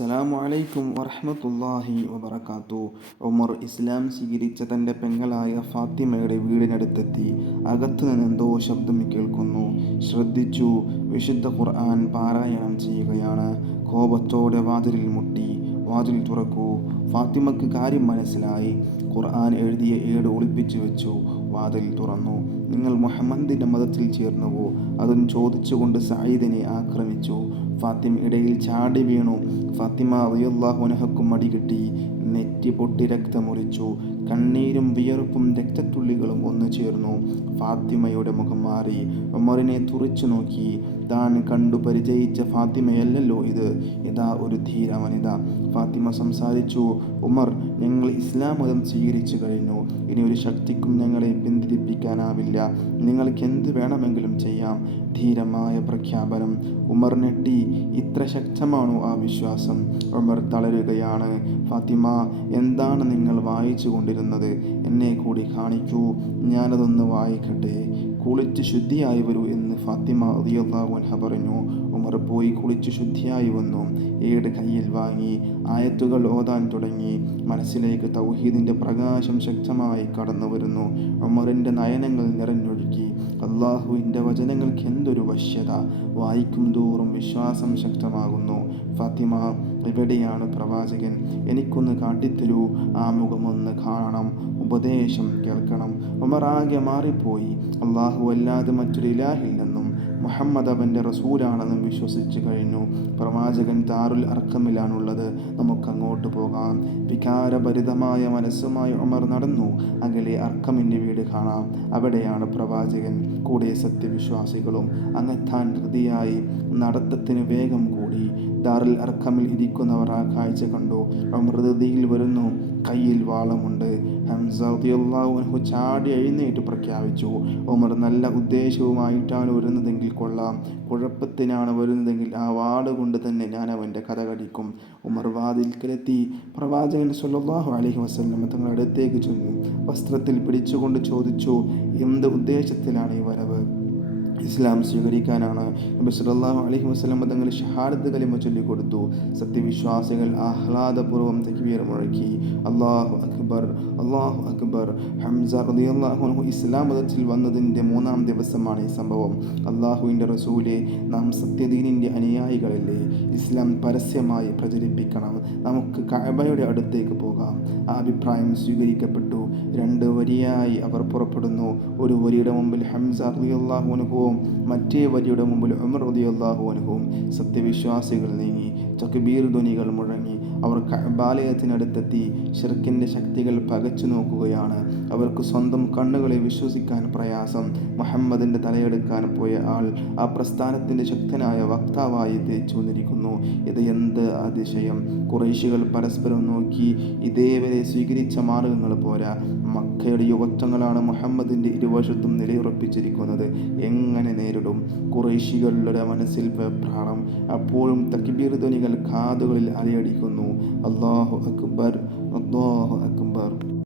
അസ്സലാമു അലൈക്കും വറഹ്മത്തുള്ളാഹി വബറകാതുഹു. ഉമർ ഇസ്ലാം സ്വീകരിച്ച തൻ്റെ പെങ്ങളായ ഫാത്തിമയുടെ വീടിനടുത്തെത്തി. അകത്തുനിന്ന് എന്തോ ശബ്ദം കേൾക്കുന്നു. ശ്രദ്ധിച്ചു. വിശുദ്ധ ഖുർആൻ പാരായണം ചെയ്യുകയാണ്. കോപത്തോടെ വാതിലിൽ മുട്ടി. വാതിൽ തുറക്കൂ. ഫാത്തിമക്ക് കാര്യം മനസ്സിലായി. ഖുർആൻ എഴുതിയ ഏട് ഒളിപ്പിച്ചു വെച്ചു. വാതിൽ തുറന്നു. നിങ്ങൾ മുഹമ്മദിൻ്റെ മതത്തിൽ ചേർന്നുവോ? അതും ചോദിച്ചുകൊണ്ട് സഈദിനെ ആക്രമിച്ചു. ഫാത്തിമ ഇടയിൽ ചാടി വീണു. ഫാത്തിമ റളിയല്ലാഹു അൻഹയ്ക്കും മടികിട്ടി. നെറ്റി പൊട്ടി രക്തമൊലിച്ചു. കണ്ണീരും വിയർപ്പും രക്തത്തുള്ളികളും ഒന്നു ചേർന്നു. ഫാത്തിമയുടെ മുഖം മാറി. ഉമറിനെ തുറിച്ചു നോക്കി. താൻ കണ്ടു പരിചയിച്ച ഫാത്തിമയല്ലല്ലോ ഇത്. ഇതാ ഒരു ധീര വനിത. ഫാത്തിമ സംസാരിച്ചു. ഉമർ, ഞങ്ങൾ ഇസ്ലാം മതം സ്വീകരിച്ചു കഴിഞ്ഞു. ഇനി ഒരു ശക്തിക്കും ഞങ്ങളെ പിന്തിരിപ്പിക്കാനാവില്ല. നിങ്ങൾക്ക് എന്ത് വേണമെങ്കിലും ചെയ്യാം. ധീരമായ പ്രഖ്യാപനം. ഉമർ ഞെട്ടി. ഇത്ര ശക്തമാണോ ആ വിശ്വാസം? ഉമർ തളരുകയാണ്. ഫാത്തിമ, എന്താണ് നിങ്ങൾ വായിച്ചു കൊണ്ടിരുന്നത്? എന്നെ കൂടി കാണിക്കൂ, ഞാനതൊന്ന് വായിക്കട്ടെ. കുളിച്ച് ശുദ്ധിയായി വരൂ എന്ന് ഫാത്തിമ റളിയല്ലാഹു അൻഹ പറഞ്ഞു. ഉമർ പോയി കുളിച്ച് ശുദ്ധിയായി വന്നു. ഏട് കയ്യിൽ വാങ്ങി ആയത്തുകൾ ഓതാൻ തുടങ്ങി. മനസ്സിലേക്ക് തൗഹീദിൻ്റെ പ്രകാശം ശക്തമായി കടന്നു വരുന്നു. ഉമറിൻ്റെ നയനങ്ങൾ നിറഞ്ഞൊഴുകി. അള്ളാഹുവിൻ്റെ വചനങ്ങൾക്ക് എന്തൊരു വശ്യത! വായിക്കും തോറും വിശ്വാസം ശക്തമാകുന്നു. ഫാത്തിമ, എവിടെയാണ് പ്രവാചകൻ? എനിക്കൊന്ന് കാട്ടിത്തരൂ. ആ മുഖമൊന്ന് കാണണം, ഉപദേശം കേൾക്കണം. ഉമർ ആകെ മാറിപ്പോയി. അള്ളാഹു അല്ലാതെ മറ്റൊരു ഇലാഹില്ലെന്നും മുഹമ്മദ് അവൻ്റെ റസൂലാണെന്നും വിശ്വസിച്ചു കഴിഞ്ഞു. പ്രവാചകൻ ദാറുൽ അർഖമിലാണുള്ളത്. നമുക്കങ്ങോട്ട് പോകാം. വികാരഭരിതമായ മനസ്സുമായി ഉമർ നടന്നു. അകലെ അർഖമിൻ്റെ വീട് കാണാം. അവിടെയാണ് പ്രവാചകൻ, കൂടെ സത്യവിശ്വാസികളും. അങ്ങെത്താൻ ധൃതിയായി. നടത്തത്തിന് വേഗം കൂടി. ദാറുൽ അർഖമിൽ ഇരിക്കുന്നവർ ആ കാഴ്ച കണ്ടു. ഉമർ ധൃതിയിൽ വരുന്നു. കയ്യിൽ വാളമുണ്ട്. ഹംസ റളിയല്ലാഹു അൻഹു ചാടി എഴുന്നേറ്റ് പ്രഖ്യാപിച്ചു. ഉമർ നല്ല ഉദ്ദേശവുമായിട്ടാണ് വരുന്നതെങ്കിൽ കൊള്ളാം. കുഴപ്പത്തിനാണ് വരുന്നതെങ്കിൽ ആ വാട് കൊണ്ട് തന്നെ ഞാൻ അവൻ്റെ കഥ കടിക്കും. ഉമർ വാതിൽക്കലെത്തി. പ്രവാചകൻ സ്വല്ലല്ലാഹു അലൈഹി വസല്ലം തങ്ങളുടെ അടുത്തേക്ക് ചെന്നു. വസ്ത്രത്തിൽ പിടിച്ചുകൊണ്ട് ചോദിച്ചു, എന്ത് ഉദ്ദേശത്തിലാണ് ഈ വരവ്? ഇസ്ലാം സ്വീകരിക്കാനാണ്. നബി സല്ലല്ലാഹു അലൈഹി വസല്ലം തങ്ങൾ ഷഹാദത്ത് കലിമ ചൊല്ലിക്കൊടുത്തു. സത്യവിശ്വാസികൾ ആഹ്ലാദപൂർവ്വം തക്ബീർ മുഴക്കി. അല്ലാഹു അക്ബർ, അല്ലാഹു അക്ബർ. ഹംസ റളിയല്ലാഹു അൻഹു ഇസ്ലാം മതത്തിൽ വന്നതിൻ്റെ 3-ാം ദിവസമാണ് ഈ സംഭവം. അല്ലാഹുവിൻ്റെ റസൂലേ, നാം സത്യദീനിൻ്റെ അനുയായികളല്ലേ? ഇസ്ലാം പരസ്യമായി പ്രചരിപ്പിക്കണം. നമുക്ക് കഅബയുടെ അടുത്തേക്ക് പോകാം. ആ അഭിപ്രായം സ്വീകരിക്കപ്പെട്ടു. 2 വരിയായി അവർ പുറപ്പെടുന്നു. ഒരു വരിയുടെ മുമ്പിൽ ഹംസ റളിയല്ലാഹു അൻഹുവും മറ്റേ വരിയുടെ മുമ്പിൽ ഉമർ റളിയല്ലാഹു അൻഹുവും. സത്യവിശ്വാസികൾ നീങ്ങി. തക്ബീർ ധ്വനികൾ മുഴങ്ങി. അവർ കഅബാലയത്തിനടുത്തെത്തി. ശിർക്കിൻ്റെ ശക്തികൾ പകച്ചു നോക്കുകയാണ്. അവർക്ക് സ്വന്തം കണ്ണുകളെ വിശ്വസിക്കാൻ പ്രയാസം. മുഹമ്മദിൻ്റെ തലയെടുക്കാൻ പോയ ആൾ ആ പ്രസ്ഥാനത്തിൻ്റെ ശക്തനായ വക്താവായി തിരിച്ചു വന്നിരിക്കുന്നു. ഇത് എന്ത് അതിശയം! ഖുറൈശികൾ പരസ്പരം നോക്കി. ഇതേവരെ സ്വീകരിച്ച മാർഗങ്ങൾ പോരാ. മക്കയുടെ യുവത്വങ്ങളാണ് മുഹമ്മദിൻ്റെ ഇരുവശത്തും നിലയുറപ്പിച്ചിരിക്കുന്നത്. എങ്ങനെ നേരിടും? ഖുറൈശികളുടെ മനസ്സിൽ വെപ്രാളം. അപ്പോഴും തക്ബീർ ധ്വനികൾ കാതുകളിൽ അലയടിക്കുന്നു. അല്ലാഹു അക്ബർ, അല്ലാഹു അക്ബർ.